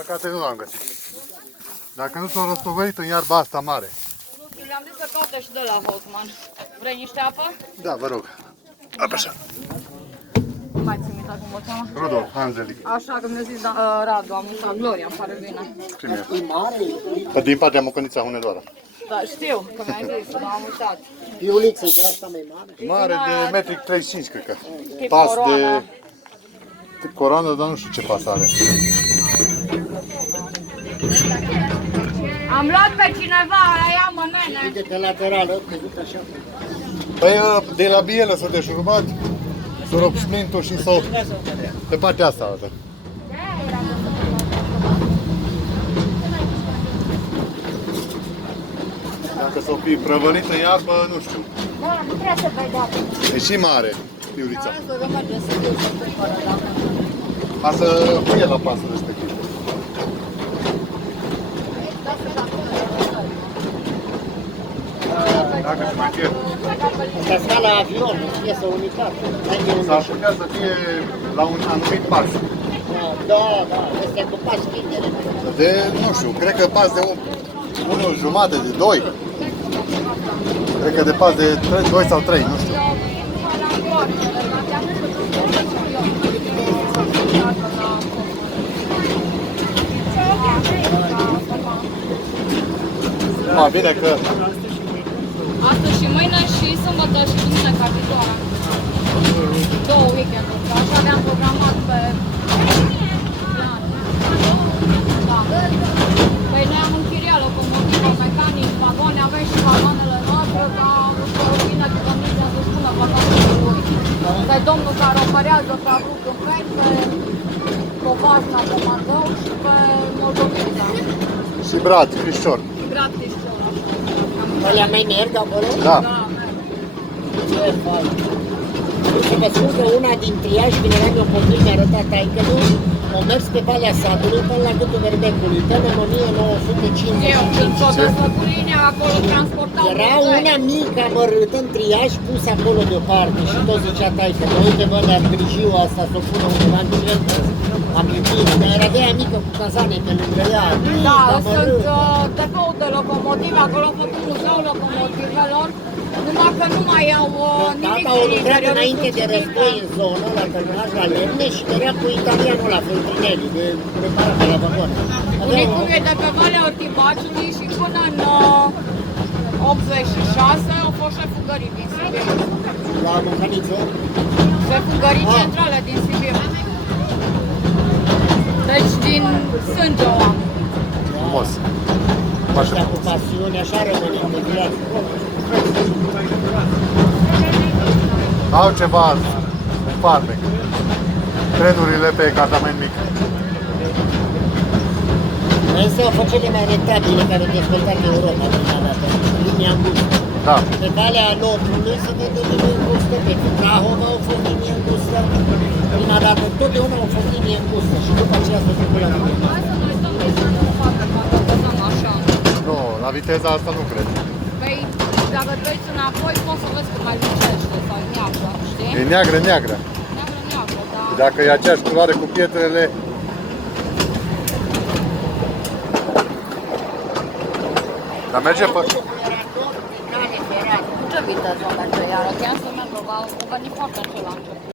Păcate nu l-am găsit. Dacă nu s-au răstovărit în iarba asta mare. Le-am zis să caute și de la Holzman. Vrei niște apă? Da, vă rog. Apă așa. Nu mai țin minte cum o cheamă. Rudolf, Angelic. Așa că mi-a zis Radu, am uitat, Gloria, îmi pare bine. Scrie. Pe din partea Mocănița Hunedoara. Da, știu că mi-ai zis, dar am uitat. Iuliță, de asta mai mare. Mare de metri 35, cred că. Tip Pas coroană. de coroană, dar nu știu ce pas are. Am luat pe cineva, ăla ia-mă, nene. De laterală, căzut așa. Păi de la bielă s-a deșurbat, s-a rupt șmintul și s-a... Pe partea asta altă. Dacă s-o fi prăvălit în iarbă, nu știu. Da, nu trebuie să vei da. E și mare, Iulița. Să mergem să duc să cumpără dacă... Ca să fie la pasul respectiv. Dacă se mai fie. Asta ca la avion, nu fie să unitate. S-ar putea să fie la un anumit pas. Da, este cu pas tinere. De, nu știu, cred că pas de 1,5, de 2. Cred că de pas de 2 sau 3, nu știu. Bine că... Astăzi și mâine și sâmbătă și duminica viitoare. 2 weekenduri, că așa le-am programat pe... Da. Păi noi am închiriat locomotiva, mecanic, vagoane, avem și vagoanele noastre, dar să vină cu comisia să-și pună vagoanele lui. Pe domnul care operează pe avut un pen, pe Covasna Comandou și pe Moldovița. Și Brad, Crișor. Brad Crișor. Alea mai merg acolo? Da. Ce fain. Să vă spun că una dintre ea și când eram eu copil mi-a arătat taică-lui, o mers pe Valea Satului până la Gâtul Verbecului, până în 1950. Eu când s-o desfăcut linia acolo transportau Era una mică amărâtă în triaj pus acolo deoparte și tot zicea taică, că uite bă, dar grijiu asta s-o pună undeva în centru. Am iubit, dar era de aia mică cu cazane pe lângă ea. Da, sunt depouri de locomotive, acolo a făcut muzeul locomotivelor, numai că nu mai au nimic. Tata a lucrat înainte de război în zonă, la terminaj la lemne și cărea cu italianul la Feltrinelli, de reparat la vagon. Bunicul e de pe Valea Ortibaciului și până în 86 au fost șeful gării din Sibiu. La Mocăniță? Șeful gării centrale din Sibiu. Deci din sânge o am. Frumos. Așa cu pasiune, așa rămâne în viață. Au ceva farmec. Trenurile pe cartament mic. Astea au fost cele mai rentabile care au dezvoltat Europa prima dată. Linia îngustă. Da. Pe Valea Lobrului se vede linie îngustă, pe Crahova au fost linie îngustă. Prima dată totdeauna au fost linie îngustă și după aceea s-a făcut la linie. Hai să noi stăm să nu facem așa. Nu, la viteza asta nu cred. Păi, dacă te uiți înapoi, poți să vezi că mai lucește sau neagră, știi? E neagră, neagră. Neagră, dar... Dacă e aceeași culoare cu pietrele... Dar merge pe... Ce viteză merge iară? Chiar să meargă, va veni foarte încet la început.